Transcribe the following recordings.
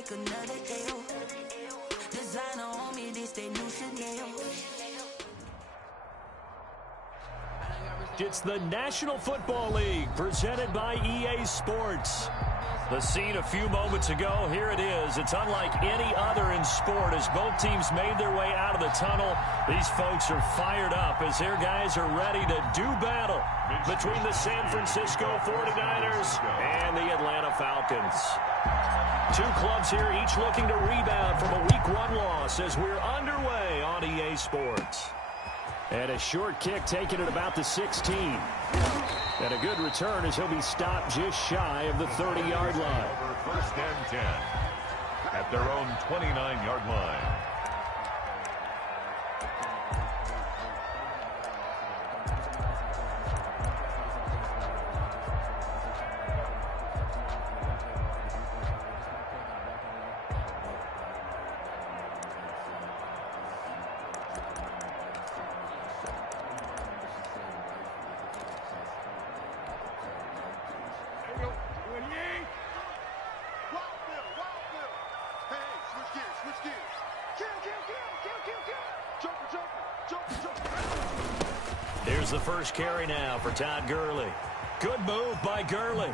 like another L. Designer on me, this they new Chanel. It's the National Football League presented by EA Sports. The scene a few moments ago, here it is. It's unlike any other in sport as both teams made their way out of the tunnel. These folks are fired up as their guys are ready to do battle between the San Francisco 49ers and the Atlanta Falcons. Two clubs here, each looking to rebound from a Week 1 loss as we're underway on EA Sports. And a short kick taken at about the 16. And a good return as he'll be stopped just shy of the 30-yard line. First and 10 at their own 29-yard line. Here's the first carry now for Todd Gurley. Good move by Gurley.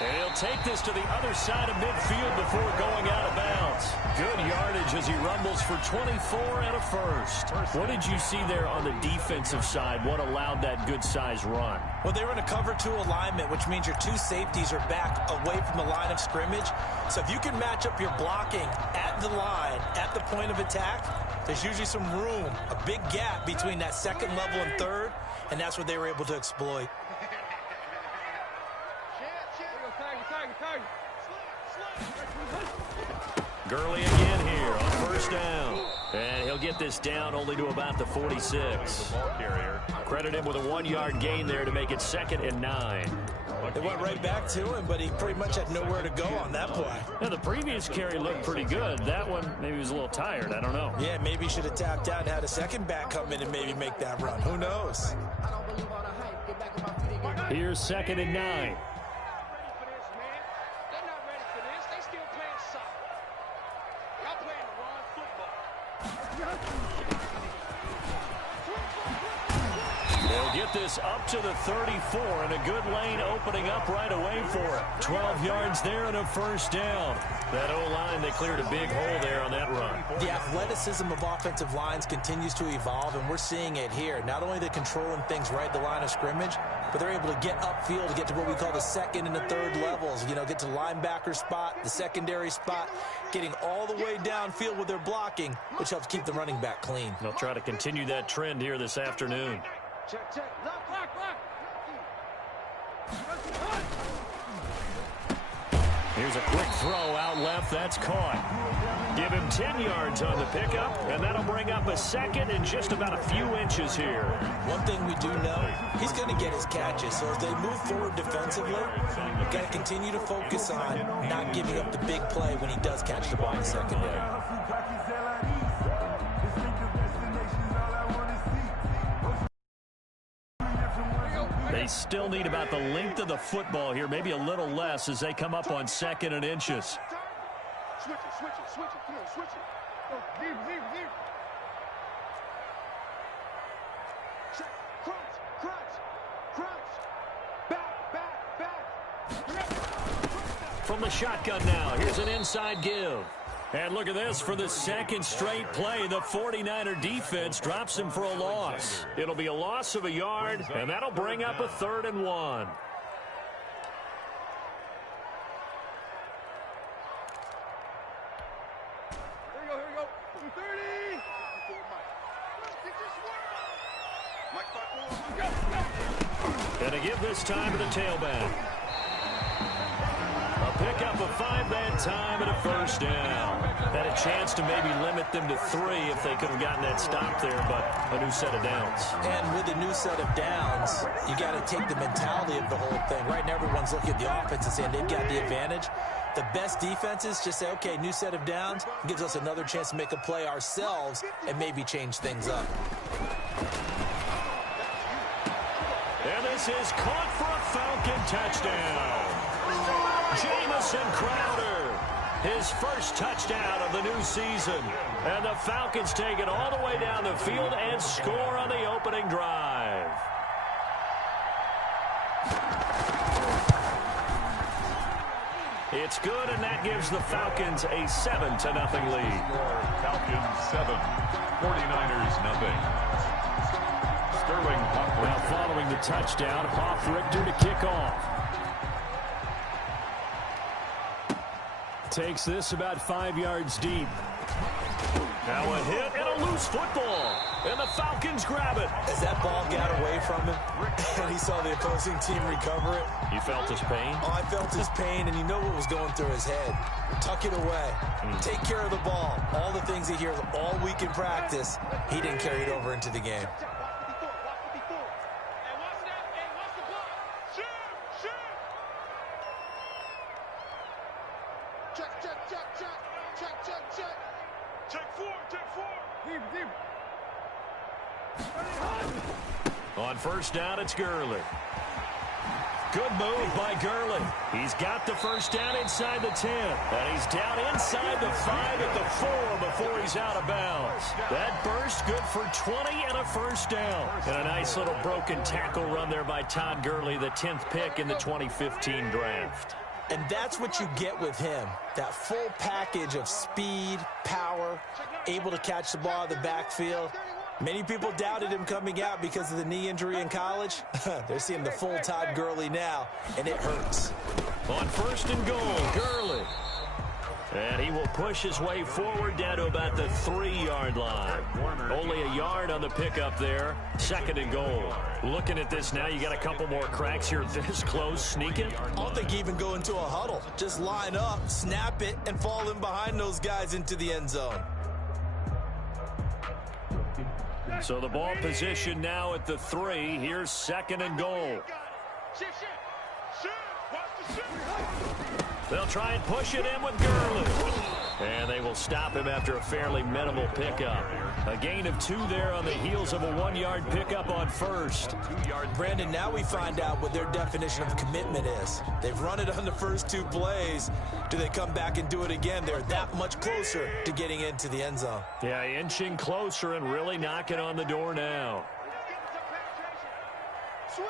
And he'll take this to the other side of midfield before going out of bounds. Good yardage as he rumbles for 24 and a first. What did you see there on the defensive side? What allowed that good-sized run? Well, they were in a cover 2 alignment, which means your 2 safeties are back away from the line of scrimmage. So if you can match up your blocking at the line, at the point of attack, there's usually some room, a big gap between that second level and third, and that's what they were able to exploit. Gurley again here on first down. And he'll get this down only to about the 46. Credit him with a 1-yard gain there to make it 2nd and 9. They went right back to him, but he pretty much had nowhere to go on that play. Now, the previous carry looked pretty good. That one, maybe he was a little tired. I don't know. Yeah, maybe he should have tapped out and had a second back come in and maybe make that run. Who knows? Here's 2nd and 9. They'll get this up to the 34, and a good lane opening up right away for it. 12 yards there and a first down. That O-line, they cleared a big hole there on that run. The athleticism of offensive lines continues to evolve, and we're seeing it here. Not only are they controlling things right at the line of scrimmage, but they're able to get upfield to get to what we call the second and the third levels. You know, get to linebacker spot, the secondary spot, getting all the way downfield with their blocking, which helps keep the running back clean. They'll try to continue that trend here this afternoon. Check, check. Lock, lock, lock. Here's a quick throw out left. That's caught. Give him 10 yards on the pickup, and that'll bring up a 2nd and just about a few inches here. One thing we do know, he's going to get his catches. So as they move forward defensively, you've got to continue to focus on not giving up the big play when he does catch the ball in the secondary. They still need about the length of the football here, maybe a little less as they come up on 2nd and inches. Switch it, switch it, switch it. Come on, switch it. Oh, here. Check. Crunch. Back. From the shotgun now, here's an inside give. And look at this, for the 2nd straight play, the 49er defense drops him for a loss. It'll be a loss of a yard, and that'll bring up a 3rd and 1. Here we go. 30. And to give this time to the tailback. A pickup of 5 that time and a first down. Had a chance to maybe limit them to 3 if they could have gotten that stop there, but a new set of downs. And with a new set of downs, you got to take the mentality of the whole thing. Right now, everyone's looking at the offense and saying they've got the advantage. The best defenses just say, okay, new set of downs, gives us another chance to make a play ourselves and maybe change things up. And this is caught for a Falcon touchdown. Jamison Crowder His first touchdown of the new season. And the Falcons take it all the way down the field and score on the opening drive. It's good, and that gives the Falcons a 7-0 lead. Falcons 7, 49ers nothing. Sterling Hoffrichter. Now following the touchdown, Hoffrichter to kick off. Takes this about 5 yards deep. Now a hit and a loose football. And the Falcons grab it. As that ball got away from him and he saw the opposing team recover it. You felt his pain? Oh, I felt his pain, and you know what was going through his head. Tuck it away. Take care of the ball. All the things he hears all week in practice, he didn't carry it over into the game. On first down, it's Gurley. Good move by Gurley. He's got the first down inside the 10. And he's down inside the 5 at the 4 before he's out of bounds. That burst good for 20 and a first down. And a nice little broken tackle run there by Todd Gurley, the 10th pick in the 2015 draft. And that's what you get with him. That full package of speed, power, able to catch the ball in the backfield. Many people doubted him coming out because of the knee injury in college. They're seeing the full Todd Gurley now, and it hurts. On first and goal, Gurley. And he will push his way forward down to about the 3-yard line. Only a yard on the pickup there. Second and goal. Looking at this now, you got a couple more cracks here this close. Sneak it. I don't think even go into a huddle. Just line up, snap it, and fall in behind those guys into the end zone. So the ball position now at the 3. Here's second and goal. They'll try and push it in with Gurley. And they will stop him after a fairly minimal pickup. A gain of 2 there on the heels of a 1-yard pickup on first. Brandon, now we find out what their definition of commitment is. They've run it on the first 2 plays. Do they come back and do it again? They're that much closer to getting into the end zone. Yeah, inching closer and really knocking on the door now. Switch.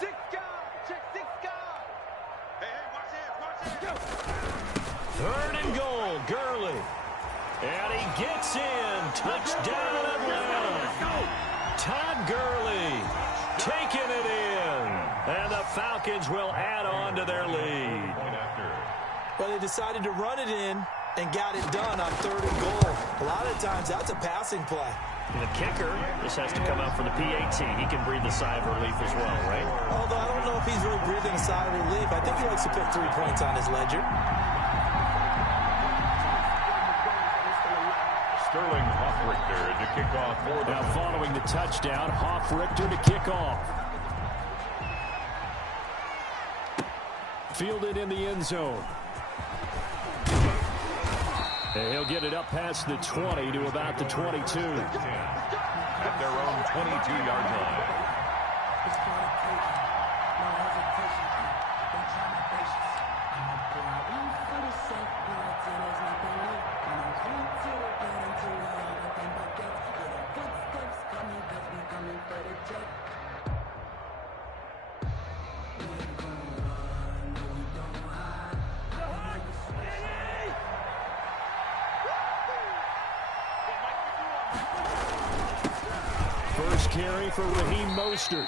6 guys. Check 6 guys. Hey, watch it. Third and goal, Gurley. And he gets in. Touchdown, Atlanta. Todd Gurley taking it in. And the Falcons will add on to their lead. Well, they decided to run it in and got it done on third and goal. A lot of times, that's a passing play. And the kicker just has to come out for the PAT. He can breathe a sigh of relief as well, right? Although I don't know if he's really breathing a sigh of relief. I think he likes to put 3 points on his ledger. Sterling Hoffrichter to kick off for them. Now following the touchdown, Hoffrichter to kick off. Fielded in the end zone. And he'll get it up past the 20 to about the 22. At their own 22-yard line. First carry for Raheem Mostert.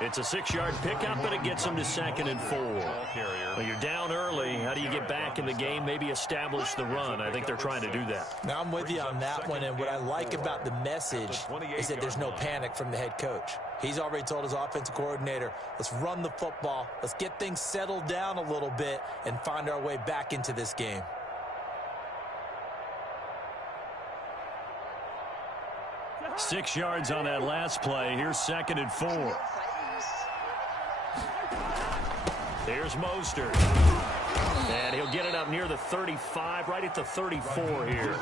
It's a 6-yard pickup, but it gets him to second and 4. Well, you're down early. How do you get back in the game, maybe establish the run? I think they're trying to do that. Now, I'm with you on that one, and what I like about the message is that there's no panic from the head coach. He's already told his offensive coordinator, let's run the football, let's get things settled down a little bit, and find our way back into this game. Six yards on that last play. Here's second and 4. Here's Mostert. And he'll get it up near the 35, right at the 34 here.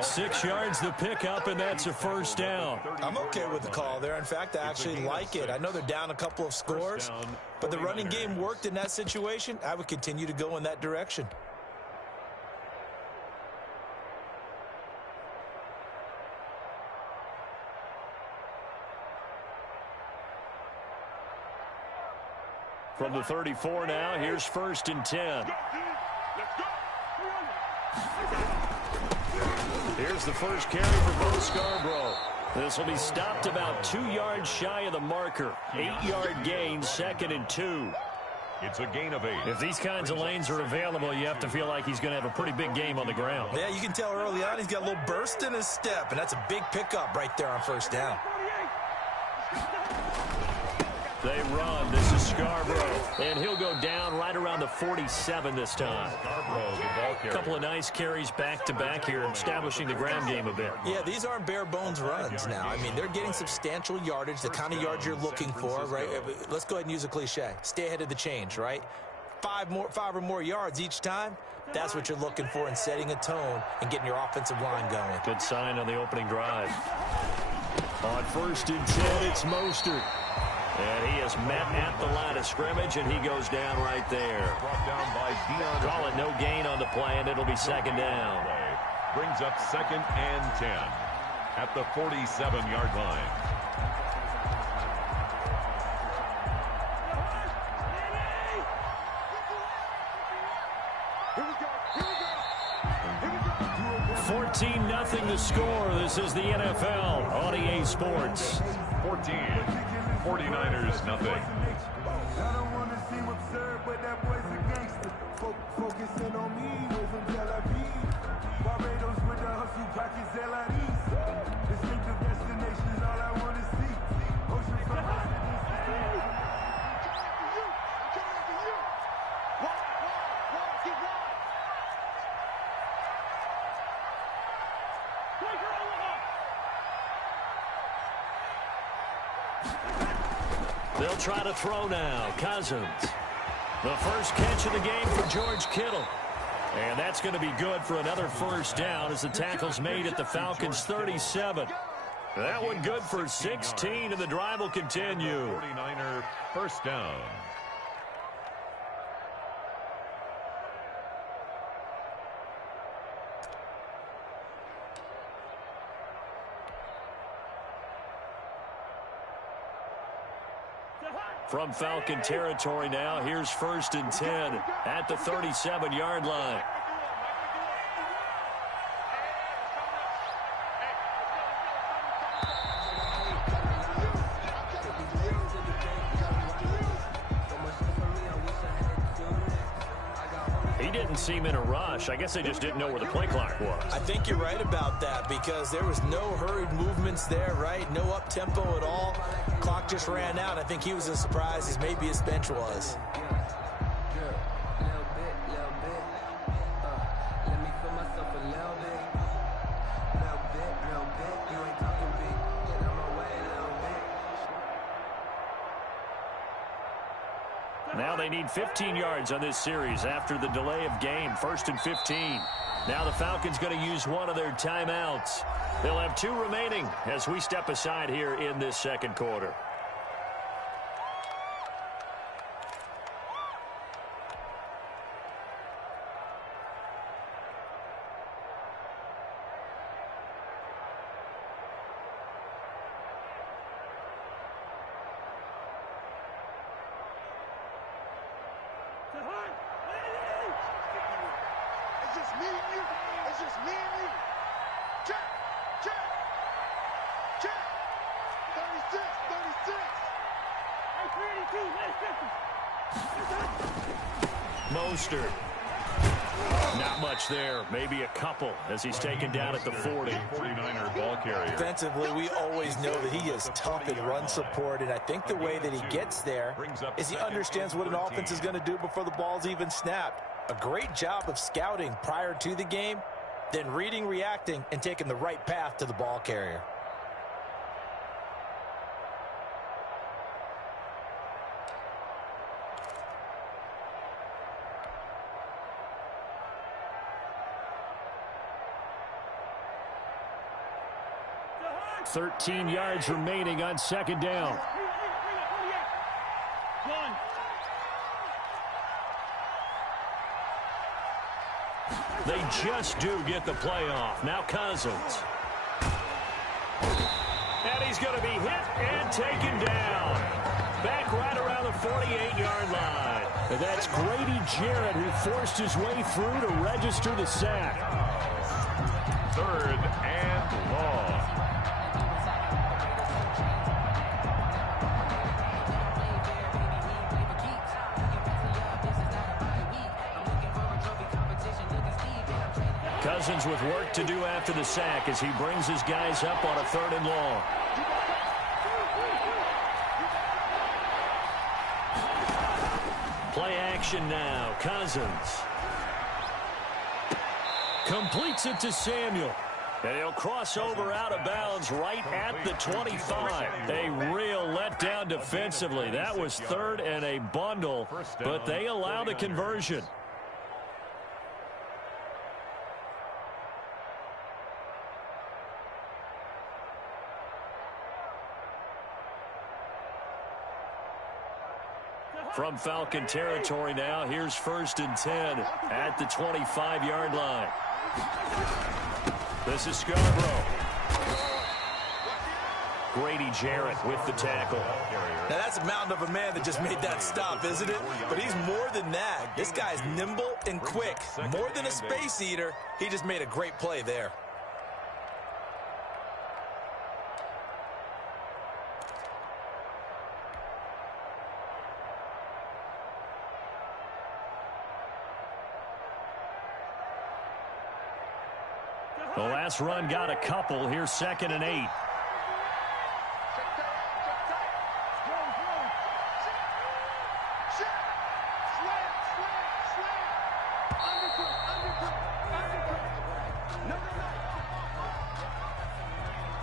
6 yards the pickup, and that's a first down. I'm okay with the call there. In fact, I actually like it. I know they're down a couple of scores, but the running game worked in that situation. I would continue to go in that direction. From the 34 now, here's 1st and 10. Here's the first carry for Bo Scarborough. This will be stopped about 2 yards shy of the marker. 8-yard gain, 2nd and 2. It's a gain of 8. If these kinds of lanes are available, you have to feel like he's going to have a pretty big game on the ground. Yeah, you can tell early on he's got a little burst in his step, and that's a big pickup right there on 1st down. They run. This is Scarborough. And he'll go down right around the 47 this time. A couple of nice carries back-to-back here, establishing the ground game a bit. Yeah, these aren't bare-bones runs now. I mean, they're getting substantial yardage, the kind of yards you're looking for, right? Let's go ahead and use a cliche. Stay ahead of the change, right? 5 or more yards each time. That's what you're looking for in setting a tone and getting your offensive line going. Good sign on the opening drive. On 1st and 10, it's Mostert. And he is met at the line of scrimmage, and he goes down right there. Brought down by Dion. Call it no gain on the play, and it'll be 2nd down. Brings up 2nd and 10 at the 47-yard line. Here we go. 14-0 the score. This is the NFL on EA Sports. 14. 49ers, nothing. I don't want to seem absurd, but that boy's a gangster. Focusing on me, we're from Tel Aviv. Barbados with the hustle, pockets LIDs. Distinctive destination is all I want to see. Ocean from They'll try to throw now. Cousins. The first catch of the game for George Kittle. And that's going to be good for another 1st down as the tackle's made at the Falcons' 37. That one good for 16, and the drive will continue. 49er 1st down. From Falcon territory now, here's 1st and 10 at the 37-yard line. He didn't seem in a rush. I guess they just didn't know where the play clock was. I think you're right about that because there was no hurried movements there, right? No up-tempo at all. Clock just ran out. I think he was as surprised as maybe his bench was. Now they need 15 yards on this series after the delay of game. 1st and 15. Now the Falcons going to use one of their timeouts. They'll have 2 remaining as we step aside here in this 2nd quarter. It's just me and you. Check. 36. Hey, 32, Mostert. Not much there. Maybe a couple as he's taken down at the 40. 49er ball carrier. Defensively, we always know that he is tough in run support, and I think the way that he gets there is he understands what an offense is going to do before the ball's even snapped. A great job of scouting prior to the game, then reading, reacting, and taking the right path to the ball carrier. 13 yards remaining on second down. They just do get the play off. Now Cousins. And he's going to be hit and taken down. Back right around the 48-yard line. And that's Grady Jarrett who forced his way through to register the sack. 3rd and long. Cousins with work to do after the sack as he brings his guys up on a 3rd and long. Play action now. Cousins completes it to Samuel. And he'll cross over out of bounds right at the 25. A real letdown defensively. That was 3rd and a bundle, but they allow the conversion. From Falcon territory now, here's 1st and 10 at the 25-yard line. This is Scarborough. Grady Jarrett with the tackle. Now, that's a mountain of a man that just made that stop, isn't it? But he's more than that. This guy's nimble and quick. More than a space eater. He just made a great play there. The last run got a couple. Here's 2nd and 8.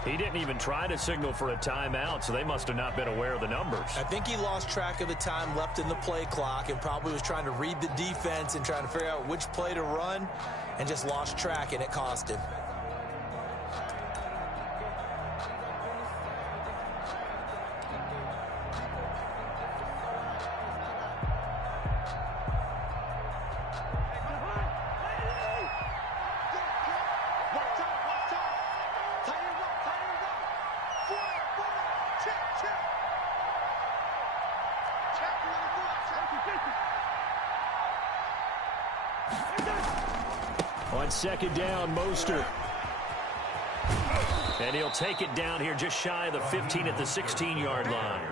He didn't even try to signal for a timeout, so they must have not been aware of the numbers. I think he lost track of the time left in the play clock and probably was trying to read the defense and trying to figure out which play to run and just lost track, and it cost him. On 2nd down, Mostert. And he'll take it down here just shy of the 15 at the 16-yard line.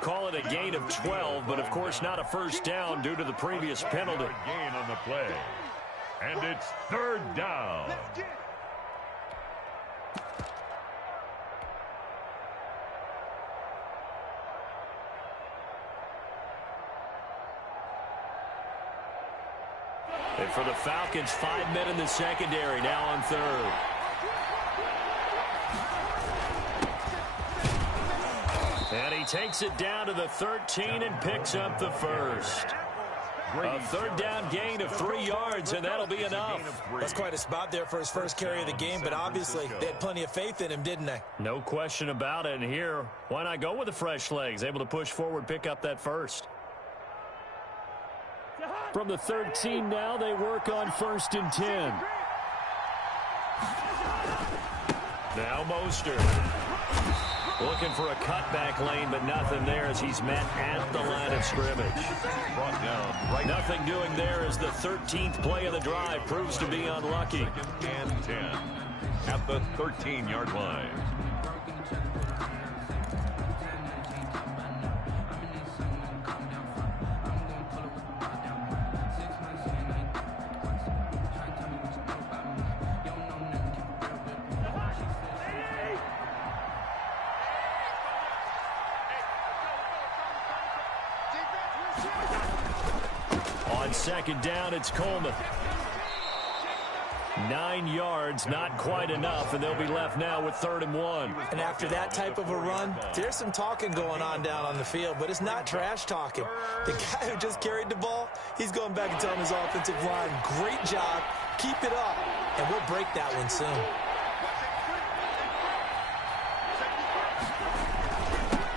Call it a gain of 12, but of course not a first down due to the previous penalty. Gain on the play. And it's 3rd down. And for the Falcons, 5 men in the secondary now on 3rd. And he takes it down to the 13 and picks up the first. A 3rd down gain of 3 yards, and that'll be enough. That's quite a spot there for his first carry of the game, but obviously they had plenty of faith in him, didn't they? No question about it. And here, why not go with the fresh legs? Able to push forward, pick up that first. From the 13 now, they work on 1st and 10. Now Mostert. Looking for a cutback lane, but nothing there as he's met at the line of scrimmage. Brought down right. Nothing doing there as the 13th play of the drive proves to be unlucky. 2nd and 10 at the 13-yard line. On 2nd down, it's Coleman. 9 yards, not quite enough, and they'll be left now with 3rd and 1. And after that type of a run, there's some talking going on down on the field, but it's not trash talking. The guy who just carried the ball, he's going back and telling his offensive line, great job, keep it up, and we'll break that one soon.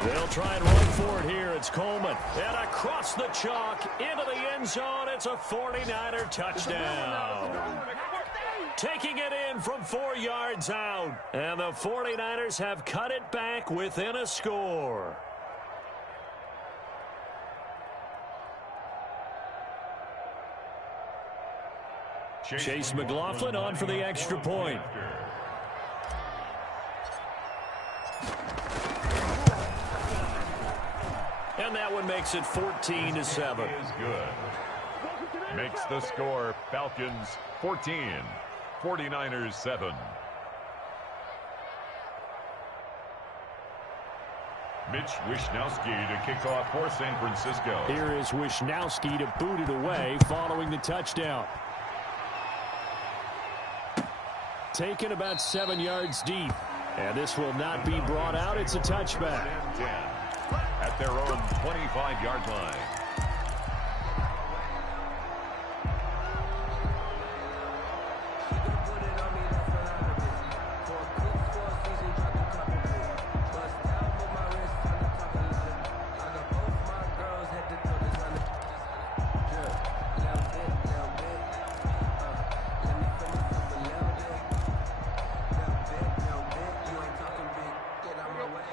They'll try and run for it here. It's Coleman. And across the chalk into the end zone. It's a 49er touchdown. Taking it in from 4 yards out. And the 49ers have cut it back within a score. Chase McLaughlin on for the extra point. And that one makes it 14-7. Is good. Makes the score Falcons 14, 49ers 7. Mitch Wishnowsky to kick off for San Francisco. Here is Wishnowsky to boot it away following the touchdown. Taken about 7 yards deep. And this will not be brought out. It's a touchback. 10 at their own 25-yard line.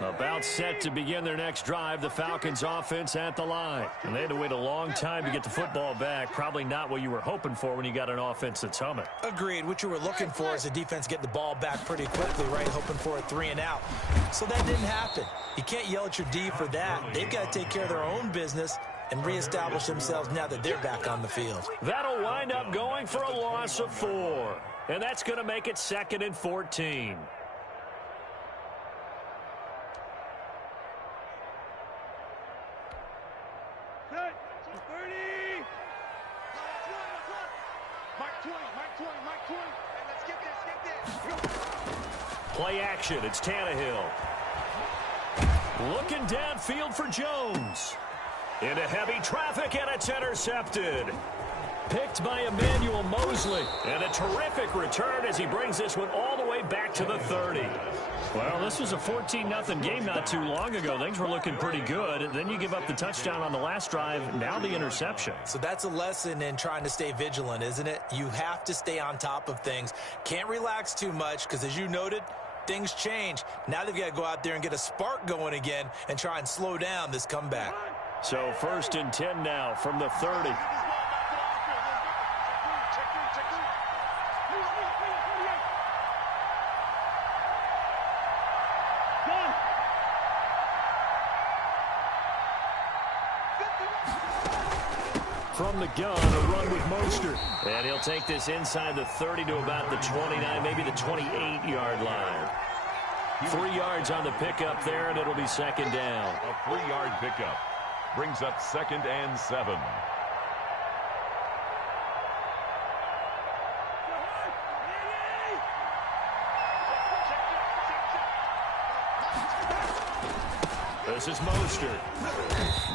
About set to begin their next drive, the Falcons offense at the line. And they had to wait a long time to get the football back. Probably not what you were hoping for when you got an offense that's humming. Agreed. What you were looking for is the defense getting the ball back pretty quickly, right? Hoping for a 3 and out. So that didn't happen. You can't yell at your D for that. They've got to take care of their own business and reestablish themselves now that they're back on the field. That'll wind up going for a loss of 4. And that's going to make it 2nd and 14. Play action. It's Tannehill. Looking downfield for Jones. Into heavy traffic, and it's intercepted. Picked by Emmanuel Mosley. And a terrific return as he brings this one all the way back to the 30. Well, this was a 14-0 game not too long ago. Things were looking pretty good. And then you give up the touchdown on the last drive. Now the interception. So that's a lesson in trying to stay vigilant, isn't it? You have to stay on top of things. Can't relax too much because, as you noted, things change. Now they've got to go out there and get a spark going again and try and slow down this comeback. So 1st and 10 now from the 30. From the gun, a run with Mostert. And he'll take this inside the 30 to about the 29, maybe the 28-yard line. 3 yards on the pickup there, and it'll be 2nd down. A 3-yard pickup brings up 2nd and 7. This is Mostert.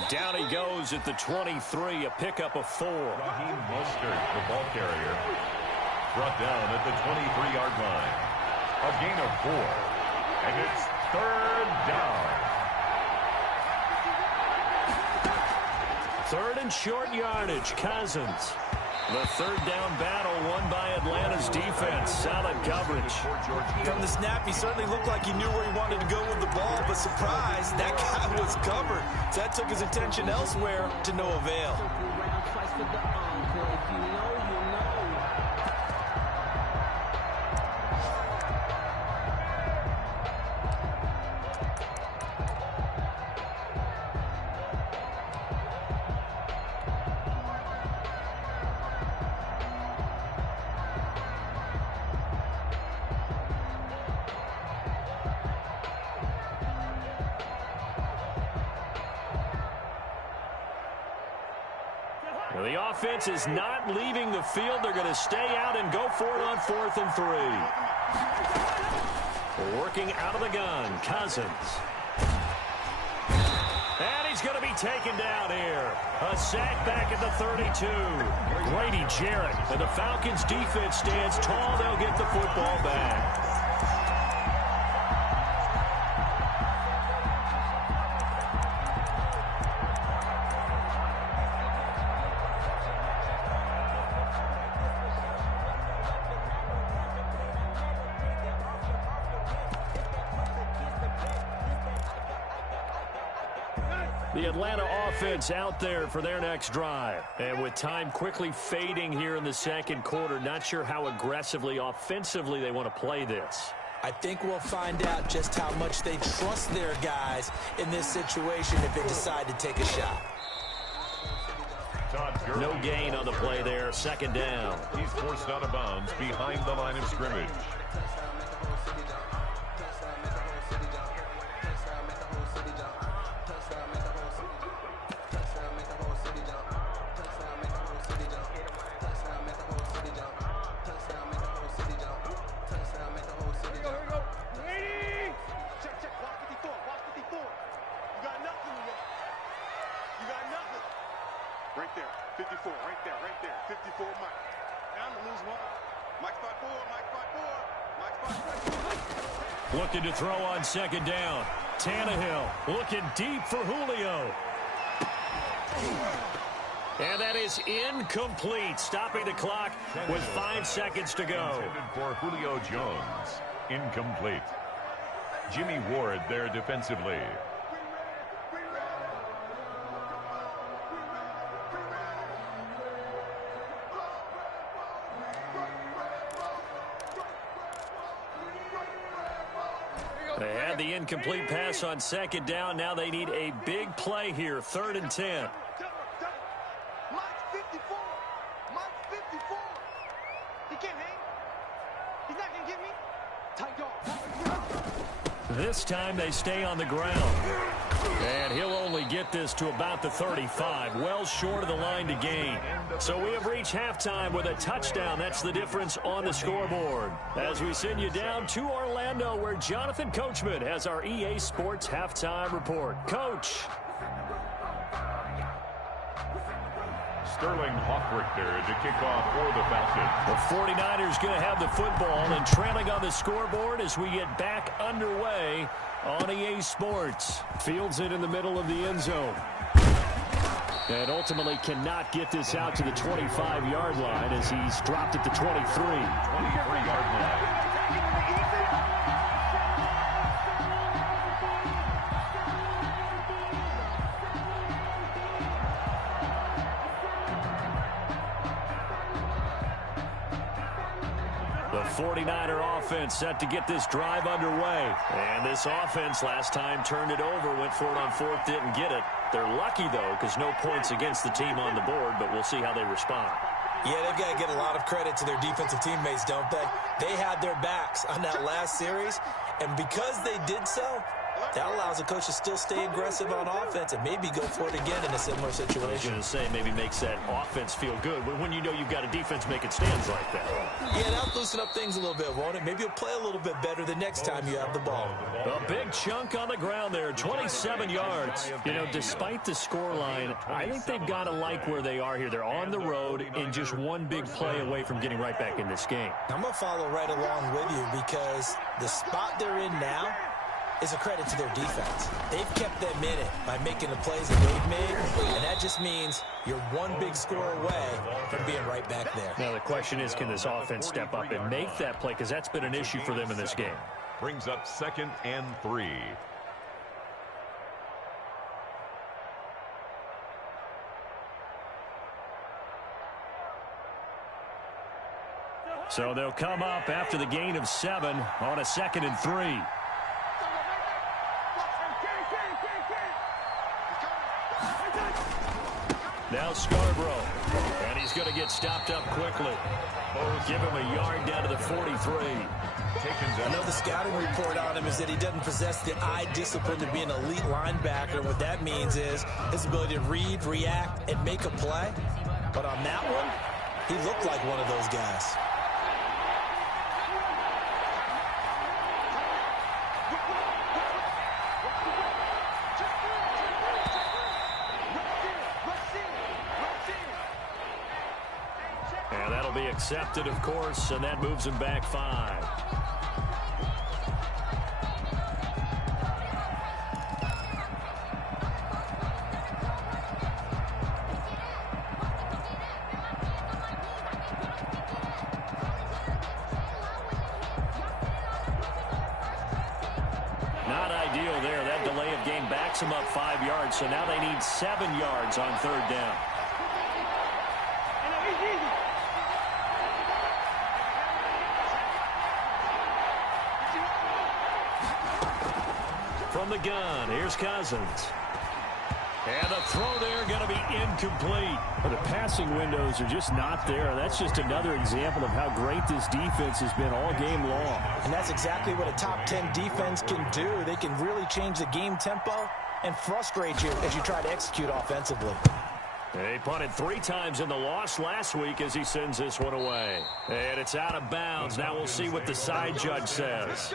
Down he goes at the 23, a pickup of 4. Raheem Mostert, the ball carrier, brought down at the 23-yard line. A gain of 4, and it's 3rd down. 3rd and short yardage, Cousins. The 3rd down battle won by Atlanta's defense. Solid coverage. From the snap, he certainly looked like he knew where he wanted to go with the ball, but surprise, that guy was covered. So that took his attention elsewhere to no avail. The offense is not leaving the field. They're going to stay out and go for it on 4th and 3. Working out of the gun, Cousins. And he's going to be taken down here. A sack back at the 32. Grady Jarrett. And the Falcons defense stands tall. They'll get the football back. The Atlanta offense out there for their next drive. And with time quickly fading here in the second quarter, not sure how aggressively, offensively they want to play this. I think we'll find out just how much they trust their guys in this situation if they decide to take a shot. No gain on the play there. Second down. He's forced out of bounds behind the line of scrimmage. Right there, 54, right there, 54, Mike. Now I'm going to lose one. Mike spot 4, Mike spot 4. Looking to throw on second down. Tannehill looking deep for Julio. And that is incomplete, stopping the clock with 5 seconds to go. Intended for Julio Jones. Incomplete. Jimmy Ward there defensively. They had the incomplete pass on second down. Now they need a big play here, 3rd and 10. Mike 54. Mike 54. He can't hang. He's not going to get me. Tight dog. This time they stay on the ground. And he'll only get this to about the 35, well short of the line to gain. So we have reached halftime with a touchdown. That's the difference on the scoreboard. As we send you down to Orlando, where Jonathan Coachman has our EA Sports halftime report. Coach. Sterling Hoffrichter there to kick off for the Falcons. The 49ers going to have the football and trailing on the scoreboard as we get back underway on EA Sports. Fields it in the middle of the end zone. And ultimately cannot get this out to the 25-yard line as he's dropped at the 23. 23-yard line. The 49er offense set to get this drive underway. And this offense last time turned it over, went for it on 4th, didn't get it. They're lucky, though, because no points against the team on the board, but we'll see how they respond. Yeah, they've got to get a lot of credit to their defensive teammates, don't they? They had their backs on that last series, and because they did so, that allows the coach to still stay aggressive on offense and maybe go for it again in a similar situation. I was going to say, maybe makes that offense feel good when you know you've got a defense making stands like that. Yeah, that'll loosen up things a little bit, won't it? Maybe you'll play a little bit better the next time you have the ball. A big chunk on the ground there, 27 yards. You know, despite the scoreline, I think they've got to like where they are here. They're on the road and just one big play away from getting right back in this game. I'm going to follow right along with you because the spot they're in now is a credit to their defense. They've kept them in it by making the plays that they've made, and that just means you're one big score away from being right back there. Now the question is, can this offense step up and make that play? Because that's been an issue for them in this game. Brings up 2nd and 3. So they'll come up after the gain of 7 on a 2nd and 3. Now Scarborough, and he's going to get stopped up quickly. Give him a yard down to the 43. I know the scouting report on him is that he doesn't possess the eye discipline to be an elite linebacker. What that means is his ability to read, react, and make a play. But on that one, he looked like one of those guys. Be accepted, of course, and that moves him back 5. Not ideal there. That delay of game backs them up 5 yards, so now they need 7 yards on third down. From the gun, here's Cousins. And the throw there going to be incomplete. Well, the passing windows are just not there. That's just another example of how great this defense has been all game long. And that's exactly what a top 10 defense can do. They can really change the game tempo and frustrate you as you try to execute offensively. He punted 3 times in the loss last week as he sends this one away. And it's out of bounds. Now we'll see what the side judge says.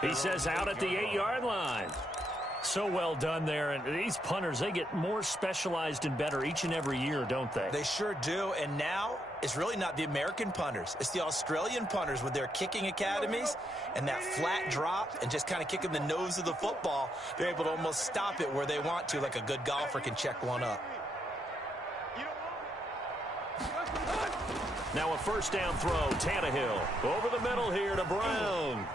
He says out at the 8-yard line. So well done there. And these punters, they get more specialized and better each and every year, don't they? They sure do. And now it's really not the American punters. It's the Australian punters with their kicking academies and that flat drop and just kind of kicking the nose of the football. They're able to almost stop it where they want to, like a good golfer can check one up. Now a first down throw, Tannehill. Over the middle here to Brown.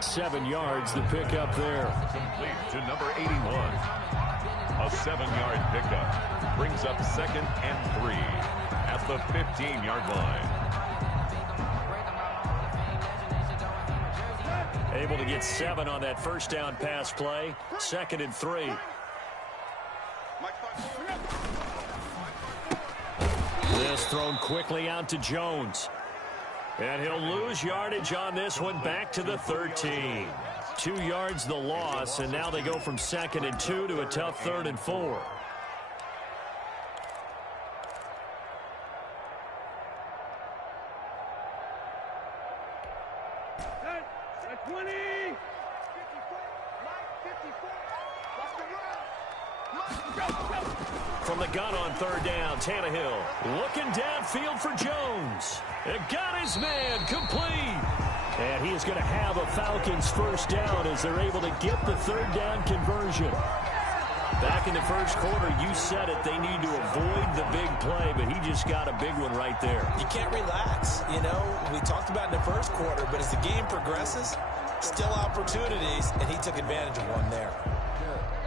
7 yards, the pickup there. Complete to number 81. A 7-yard pickup brings up 2nd and 3 at the 15-yard line. Able to get 7 on that first down pass play. 2nd and 3. This thrown quickly out to Jones. And he'll lose yardage on this one, back to the 13. 2 yards the loss, and now they go from 2nd and 2 to a tough 3rd and 4. From the gun on 3rd down, Tannehill looking downfield for Jones. It got his man complete. And he is going to have a Falcons first down as they're able to get the 3rd down conversion. Back in the first quarter, you said it, they need to avoid the big play, but he just got a big one right there. You can't relax. You know, we talked about in the first quarter, but as the game progresses, still opportunities, and he took advantage of one there.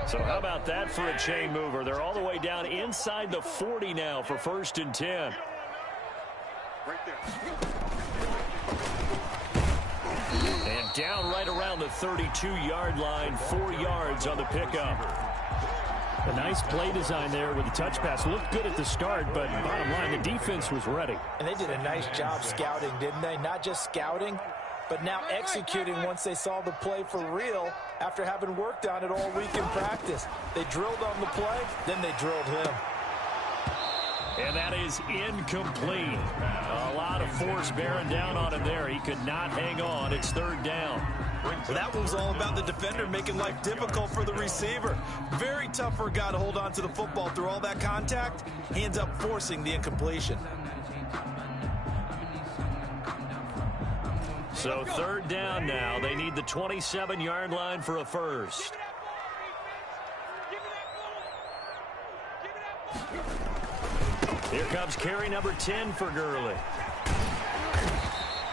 So how about that for a chain mover? They're all the way down inside the 40 now for 1st and 10. Right there. And down right around the 32-yard line, 4 yards on the pickup. A nice play design there with the touch pass. Looked good at the start, but bottom line, the defense was ready. And they did a nice job scouting, didn't they? Not just scouting, but now executing once they saw the play for real after having worked on it all week in practice. They drilled on the play, then they drilled him. And that is incomplete. A lot of force bearing down on him there. He could not hang on. It's 3rd down. Well, that was all about the defender making life difficult for the receiver. Very tough for a guy to hold on to the football through all that contact. He ends up forcing the incompletion. So 3rd down now. They need the 27-yard line for a first. Here comes carry number 10 for Gurley.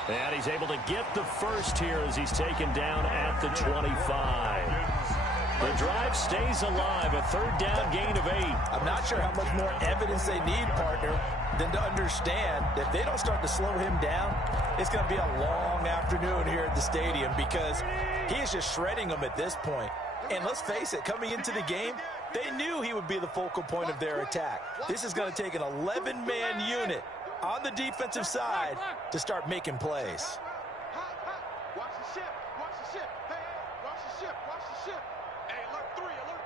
And he's able to get the first here as he's taken down at the 25. The drive stays alive, a 3rd down gain of 8. I'm not sure how much more evidence they need, partner, than to understand that if they don't start to slow him down, it's going to be a long afternoon here at the stadium because he is just shredding them at this point. And let's face it, coming into the game, they knew he would be the focal point of their attack. This is going to take an 11-man unit on the defensive side to start making plays. Watch the ship. Watch the ship. Hey, watch the ship. Watch the ship. Hey, alert 3. Alert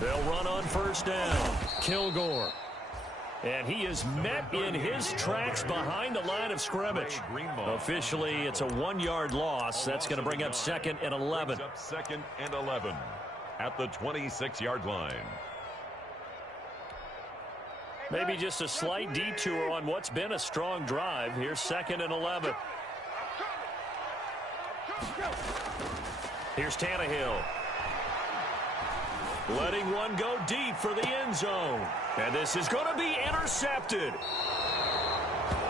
3. They'll run on 1st down. Kilgore. And he is met in his tracks behind the line of scrimmage. Officially, it's a 1-yard loss. That's going to bring up 2nd and 11. 2nd and 11 at the 26-yard line. Maybe just a slight detour on what's been a strong drive. Here's 2nd and 11. Here's Tannehill. Letting one go deep for the end zone. And this is going to be intercepted.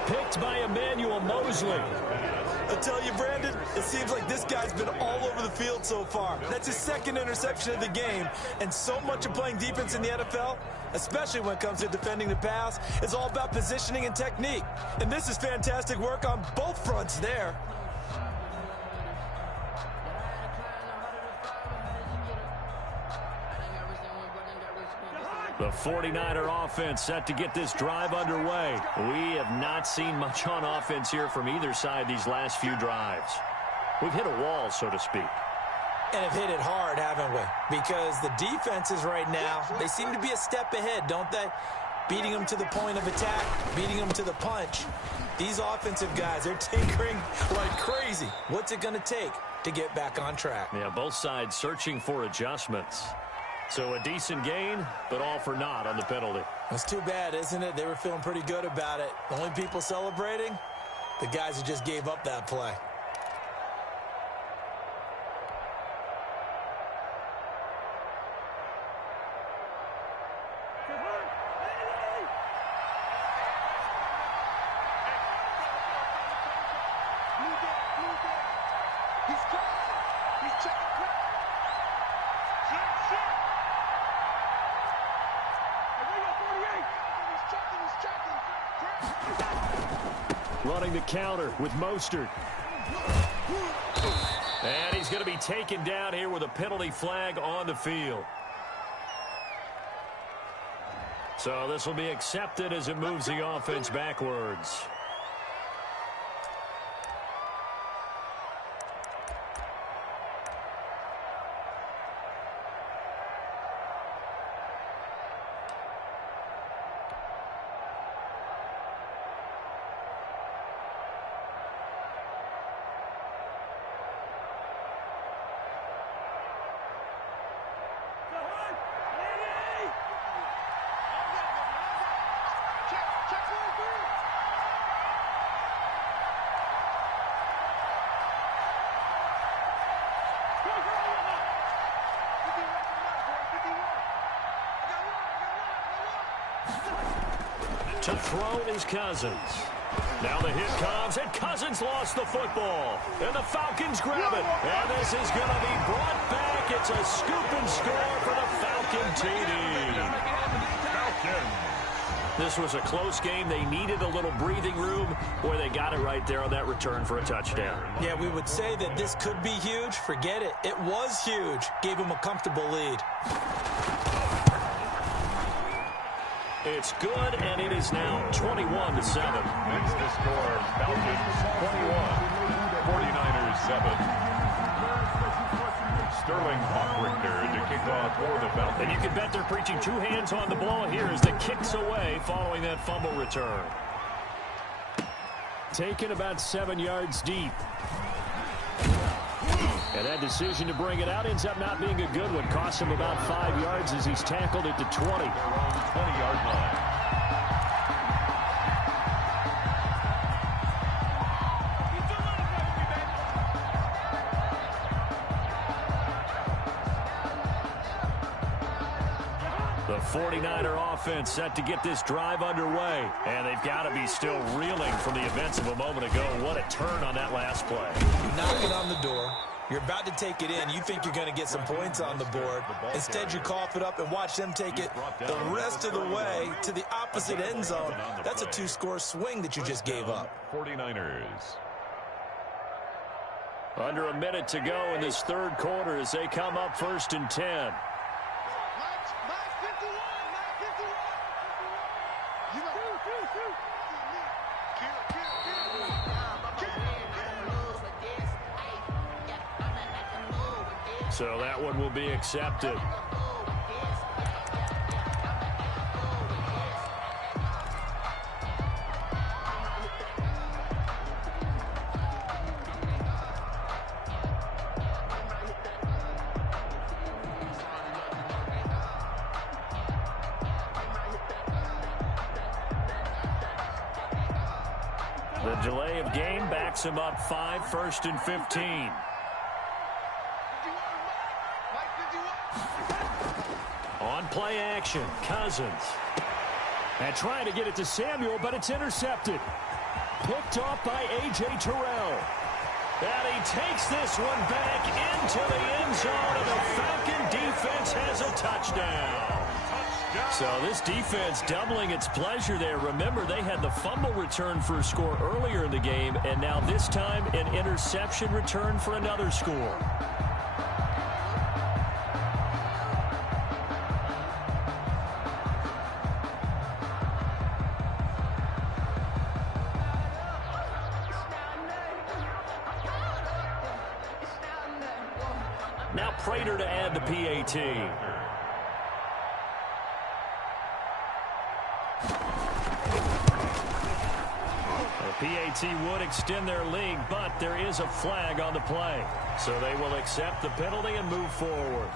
picked by Emmanuel Mosley. I tell you, Brandon, it seems like this guy's been all over the field so far. That's his second interception of the game, and so much of playing defense in the NFL, especially when it comes to defending the pass, is all about positioning and technique. And this is fantastic work on both fronts there. The 49er offense set to get this drive underway. We have not seen much on offense here from either side these last few drives. We've hit a wall, so to speak. And have hit it hard, haven't we? Because the defenses right now, they seem to be a step ahead, don't they? Beating them to the point of attack, beating them to the punch. These offensive guys, they're tinkering like crazy. What's it going to take to get back on track? Yeah, both sides searching for adjustments. So a decent gain, but all for naught on the penalty. That's too bad, isn't it? They were feeling pretty good about it. The only people celebrating, the guys who just gave up that play. Running the counter with Mostert. And he's going to be taken down here with a penalty flag on the field. So this will be accepted as it moves the offense backwards. To throw is Cousins. Now the hit comes, and Cousins lost the football. And the Falcons grab it. And this is going to be brought back. It's a scoop and score for the Falcon TD. This was a close game. They needed a little breathing room. Boy, they got it right there on that return for a touchdown. Yeah, we would say that this could be huge. Forget it. It was huge. Gave them a comfortable lead. It's good, and it is now 21-7. Makes the score Falcons 21, 49ers 7. Sterling Hawk-Richter to kick off for the Falcons. And you can bet they're preaching two hands on the ball here as the kick's away following that fumble return. Taken about 7 yards deep. And that decision to bring it out ends up not being a good one. Cost him about 5 yards as he's tackled it to 20. 20-yard line. The 49er offense set to get this drive underway. And they've got to be still reeling from the events of a moment ago. What a turn on that last play. Knocking on the door. You're about to take it in. You think you're going to get some points on the board. Instead, you cough it up and watch them take it the rest of the way to the opposite end zone. That's a two-score swing that you just gave up. 49ers. Under a minute to go in this third quarter as they come up 1st and 10. So that one will be accepted. The delay of game backs him up 5, 1st and 15. On play action, Cousins. And trying to get it to Samuel, but it's intercepted. picked off by A.J. Terrell. And he takes this one back into the end zone, and the Falcon defense has a touchdown. So this defense doubling its pleasure there. Remember, they had the fumble return for a score earlier in the game, and now this time an interception return for another score. Now Prater to add the PAT. The PAT would extend their lead, but there is a flag on the play. So they will accept the penalty and move forward.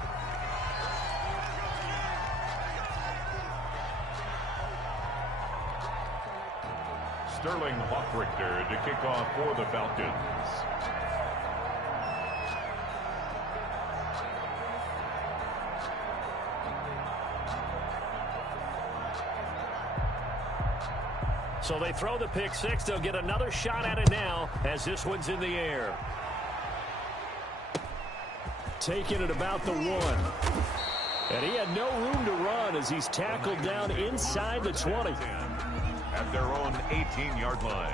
Sterling Hockrichter to kick off for the Falcons. So they throw the pick six. They'll get another shot at it now as this one's in the air. Taking it about the one. And he had no room to run as he's tackled down inside the 20. At their own 18-yard line.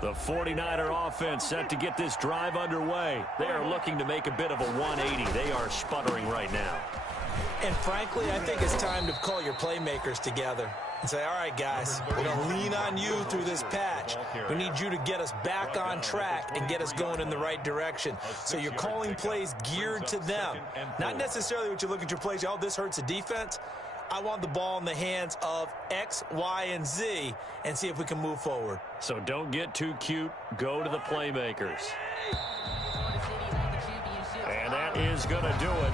The 49er offense set to get this drive underway. They are looking to make a bit of a 180. They are sputtering right now. And frankly, I think it's time to call your playmakers together and say, all right, guys, we're going to lean on you through this patch. We need you to get us back on track and get us going in the right direction. So you're calling plays geared to them. Not necessarily what you look at your plays, oh, this hurts the defense. I want the ball in the hands of X, Y, and Z and see if we can move forward. So don't get too cute. Go to the playmakers. And that is going to do it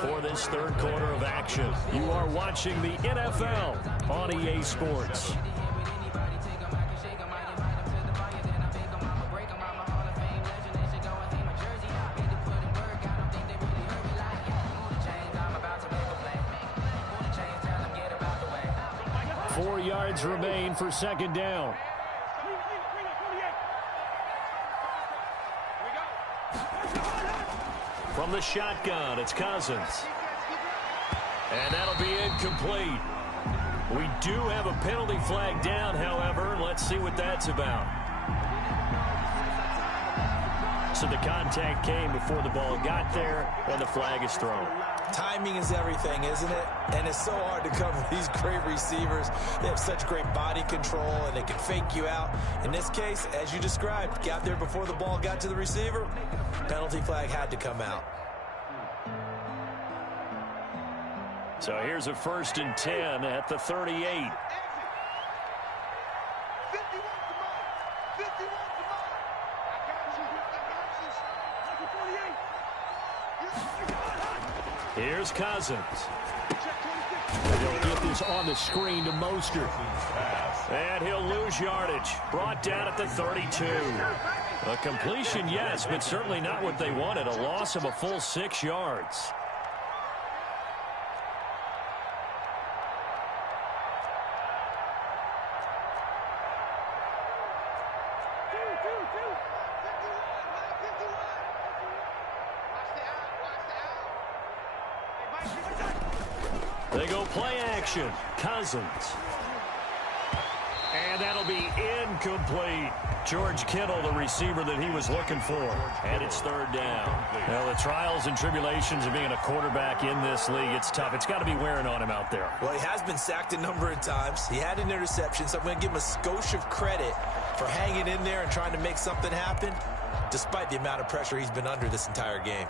for this third quarter of action. You are watching the NFL on EA Sports. Yards remain for second down. From the shotgun, it's Cousins. And that'll be incomplete. We do have a penalty flag down, however. Let's see what that's about. So the contact came before the ball got there, and the flag is thrown. Timing is everything, isn't it? And it's so hard to cover these great receivers. They have such great body control, and they can fake you out. In this case, as you described, got there before the ball got to the receiver. Penalty flag had to come out. So here's a 1st and 10 at the 38. Here's Cousins. And he'll get this on the screen to Mostert. And he'll lose yardage. Brought down at the 32. A completion, yes, but certainly not what they wanted. A loss of a full 6 yards. They go play action. Cousins. And that'll be incomplete. George Kittle, the receiver that he was looking for. And it's 3rd down. Well, the trials and tribulations of being a quarterback in this league, it's tough. It's got to be wearing on him out there. Well, he has been sacked a number of times. He had an interception, so I'm going to give him a skosh of credit for hanging in there and trying to make something happen, despite the amount of pressure he's been under this entire game.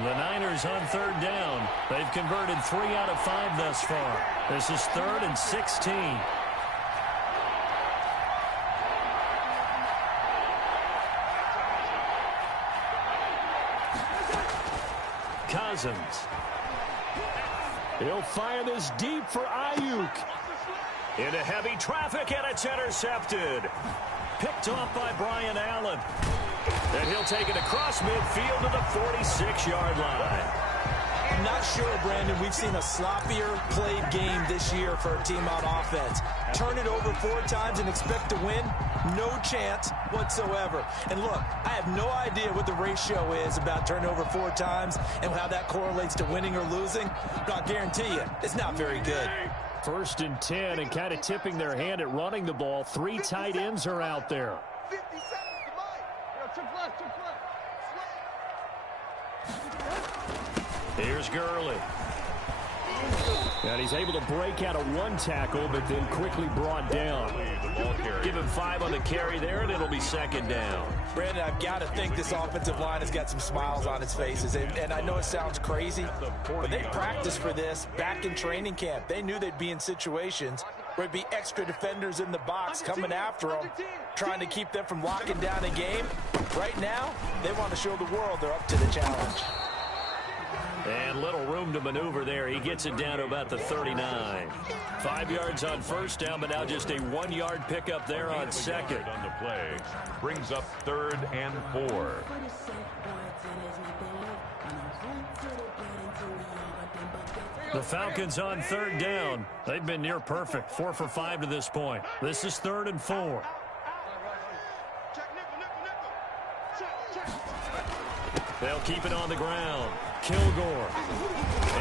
The Niners on 3rd down. They've converted 3 out of 5 thus far. This is 3rd and 16. Cousins. He'll fire this deep for Ayuk. Into heavy traffic, and it's intercepted. Picked off by Brian Allen. And he'll take it across midfield to the 46-yard line. I'm not sure, Brandon, we've seen a sloppier played game this year for a team on offense. Turn it over 4 times and expect to win? No chance whatsoever. And look, I have no idea what the ratio is about turning over 4 times and how that correlates to winning or losing, but I'll guarantee you, it's not very good. 1st and 10, and kind of tipping their hand at running the ball. 3 tight ends are out there. 50 seconds, come on. Triple left. Here's Gurley. And he's able to break out of 1 tackle, but then quickly brought down. Give him 5 on the carry there, and it'll be 2nd down. Brandon, I've got to think this offensive line has got some smiles on its faces. And I know it sounds crazy, but they practiced for this back in training camp. They knew they'd be in situations where it'd be extra defenders in the box coming after them, trying to keep them from locking down a game. Right now, they want to show the world they're up to the challenge. And little room to maneuver there. He gets it down to about the 39. 5 yards on 1st down, but now just a 1-yard pickup there on 2nd. On the play. Brings up 3rd and 4. The Falcons on 3rd down. They've been near perfect. 4 for 5 to this point. This is 3rd and 4. They'll keep it on the ground. Kilgore.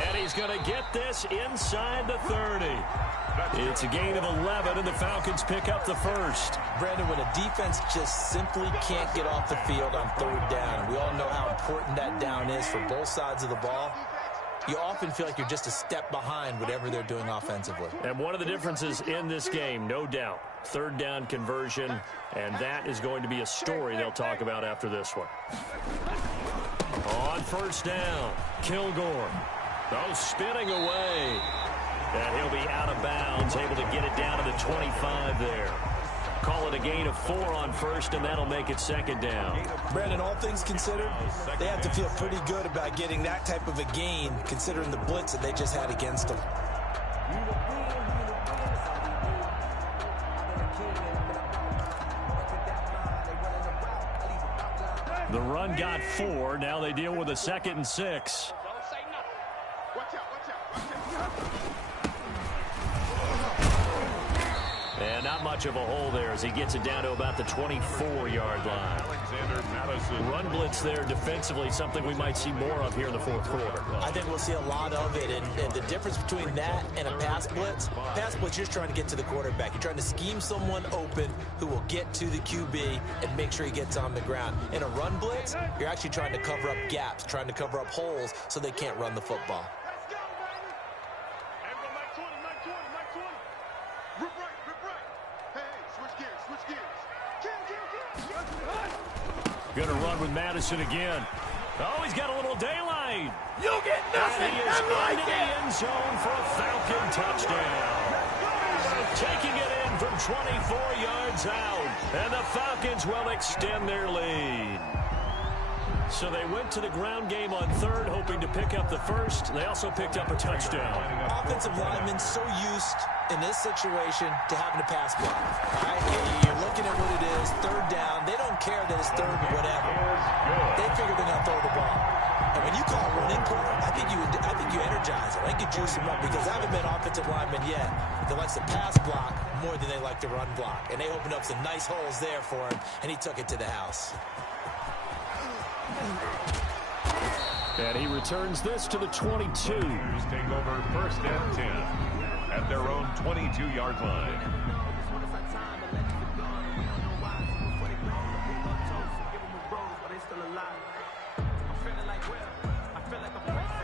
And he's going to get this inside the 30. It's a gain of 11, and the Falcons pick up the 1st. Brandon, when a defense just simply can't get off the field on 3rd down, and we all know how important that down is for both sides of the ball, you often feel like you're just a step behind whatever they're doing offensively. And one of the differences in this game, no doubt, 3rd down conversion, and that is going to be a story they'll talk about after this one. On 1st down, Kilgore. Oh, spinning away. And he'll be out of bounds, able to get it down to the 25 there. Call it a gain of 4 on 1st, and that'll make it 2nd down. Brandon, all things considered, they have to feel pretty good about getting that type of a gain, considering the blitz that they just had against them. The run got 4. Now they deal with a 2nd and 6. And not much of a hole there as he gets it down to about the 24-yard line. Run blitz there defensively, something we might see more of here in the 4th quarter. I think we'll see a lot of it, and the difference between that and a pass blitz, you're just trying to get to the quarterback. You're trying to scheme someone open who will get to the QB and make sure he gets on the ground. In a run blitz, you're actually trying to cover up gaps, trying to cover up holes so they can't run the football. Going to run with Madison again. Oh, he's got a little daylight. You get nothing. And he is into the end zone for a Falcon touchdown. Taking it in from 24 yards out. And the Falcons will extend their lead. So they went to the ground game on 3rd, hoping to pick up the 1st. They also picked up a touchdown. Offensive linemen so used in this situation to having a pass block. Right? You're looking at what it is, 3rd down. They don't care that it's 3rd and whatever. They figure they're going to throw the ball. And when you call a running play, I think you energize them. I think you juice them up because I haven't met offensive linemen yet that likes to pass block more than they like to run block. And they opened up some nice holes there for him, and he took it to the house. And he returns this to the 22. Take over 1st and 10 at their own 22-yard line.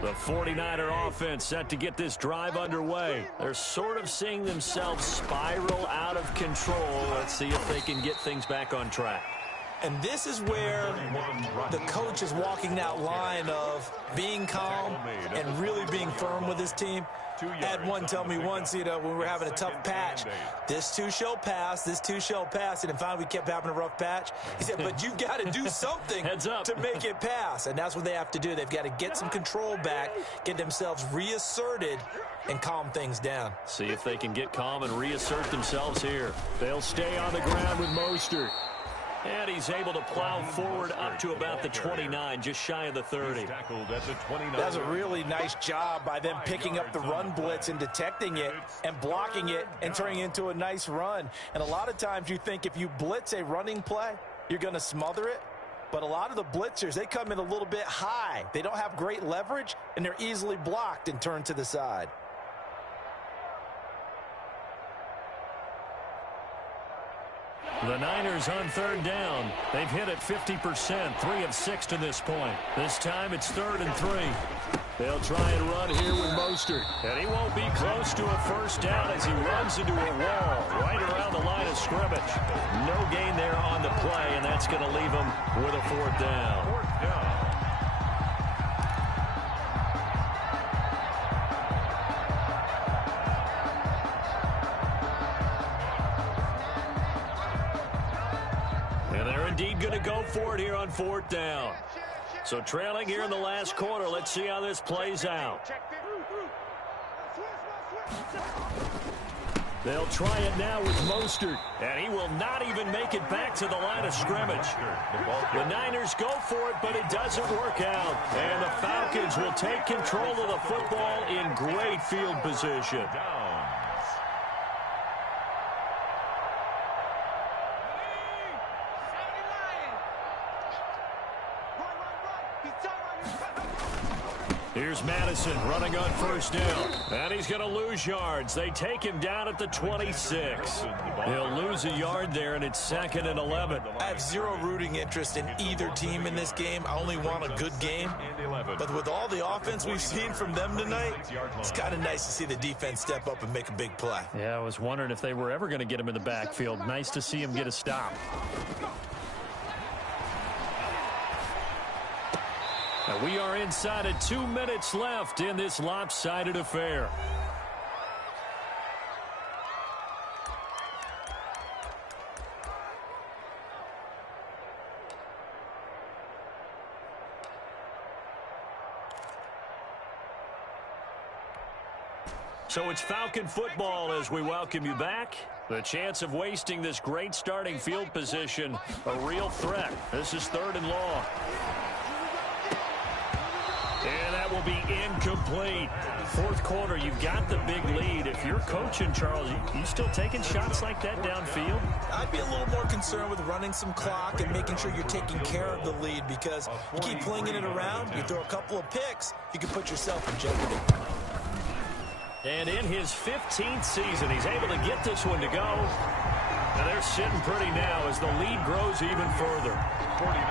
The 49er offense set to get this drive underway. They're sort of seeing themselves spiral out of control. Let's see if they can get things back on track. And this is where the coach is walking that line of being calm and really being firm with his team. I had one tell me once, when we were having a tough patch, this too shall pass, this too shall pass. And finally we kept having a rough patch. He said, but you've got to do something to make it pass. And that's what they have to do. They've got to get some control back, get themselves reasserted, and calm things down. See if they can get calm and reassert themselves here. They'll stay on the ground with Mostert. And he's able to plow forward up to about the 29, just shy of the 30. That's a really nice job by them picking up the run blitz and detecting it and blocking it and turning it into a nice run. And a lot of times you think if you blitz a running play, you're going to smother it. But a lot of the blitzers, they come in a little bit high. They don't have great leverage, and they're easily blocked and turned to the side. The Niners on third down. They've hit it 50%, 3 of 6 to this point. This time it's 3rd and 3. They'll try and run here with Mostert. And he won't be close to a first down as he runs into a wall right around the line of scrimmage. No gain there on the play, and that's going to leave him with a 4th down. Indeed going to go for it here on 4th down. So trailing here in the last quarter. Let's see how this plays out. They'll try it now with Mostert, and he will not even make it back to the line of scrimmage. The Niners go for it, but it doesn't work out. And the Falcons will take control of the football in great field position. Here's Madison running on first down. And he's going to lose yards. They take him down at the 26. He'll lose a yard there, and it's 2nd and 11. I have zero rooting interest in either team in this game. I only want a good game. But with all the offense we've seen from them tonight, it's kind of nice to see the defense step up and make a big play. Yeah, I was wondering if they were ever going to get him in the backfield. Nice to see him get a stop. And we are inside of 2 minutes left in this lopsided affair. So it's Falcon football as we welcome you back. The chance of wasting this great starting field position, a real threat. This is 3rd and long. And that will be incomplete. 4th quarter, you've got the big lead. If you're coaching, Charles, you still taking shots like that downfield? I'd be a little more concerned with running some clock and making sure you're taking care of the lead, because you keep flinging it around, you throw a couple of picks, you can put yourself in jeopardy. And in his 15th season, he's able to get this one to go. And they're sitting pretty now as the lead grows even further.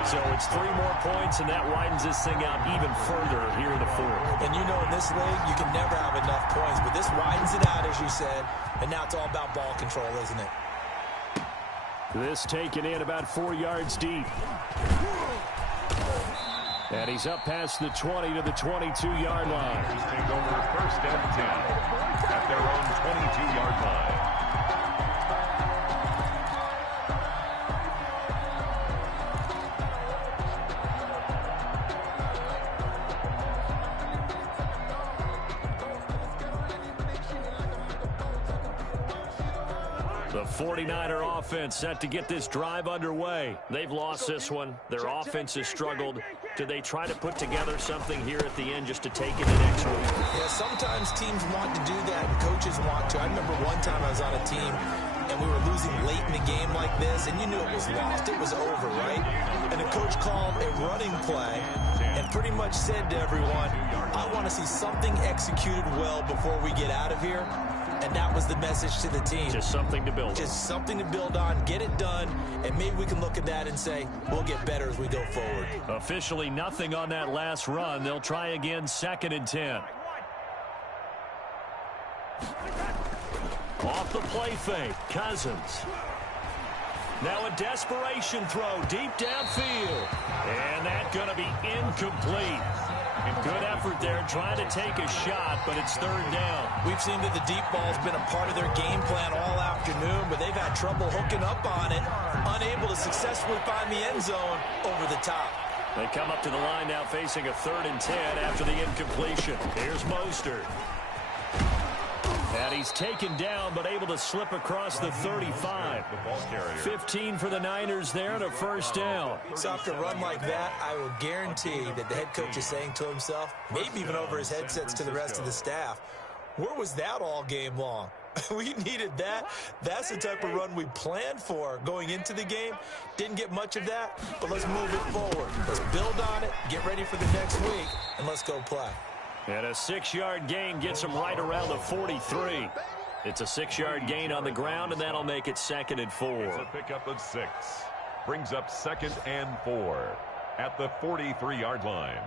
So it's 3 more points, and that widens this thing out even further here in the 4th. And in this league, you can never have enough points, but this widens it out, as you said, and now it's all about ball control, isn't it? This taken in about 4 yards deep. And he's up past the 20 to the 22-yard line. Take over 1st and 10 at their own 22-yard line. The 49er offense set to get this drive underway. They've lost this one. Their offense has struggled. Do they try to put together something here at the end just to take it the next week? Yeah, sometimes teams want to do that, and coaches want to. I remember one time I was on a team, and we were losing late in a game like this, and you knew it was lost. It was over, right? And the coach called a running play and pretty much said to everyone, I want to see something executed well before we get out of here. And that was the message to the team. Just something to build on. Just something to build on, get it done, and maybe we can look at that and say, we'll get better as we go forward. Officially nothing on that last run. They'll try again, 2nd and 10. Off the play fake, Cousins. Now a desperation throw deep downfield. And that's going to be incomplete. Good effort there trying to take a shot, but it's third down. We've seen that the deep ball's been a part of their game plan all afternoon, but they've had trouble hooking up on it, unable to successfully find the end zone over the top. They come up to the line now facing a 3rd and 10 after the incompletion. Here's Mostert. And he's taken down, but able to slip across the 35. 15 for the Niners there and a first down. So after a run like that, I will guarantee that the head coach is saying to himself, maybe even over his headsets to the rest of the staff, where was that all game long? We needed that. That's the type of run we planned for going into the game. Didn't get much of that, but let's move it forward. Let's build on it, get ready for the next week, and let's go play. And a 6-yard gain gets him right around the 43. It's a 6-yard gain on the ground, and that'll make it 2nd and 4. It's a pickup of 6. Brings up 2nd and 4 at the 43-yard line.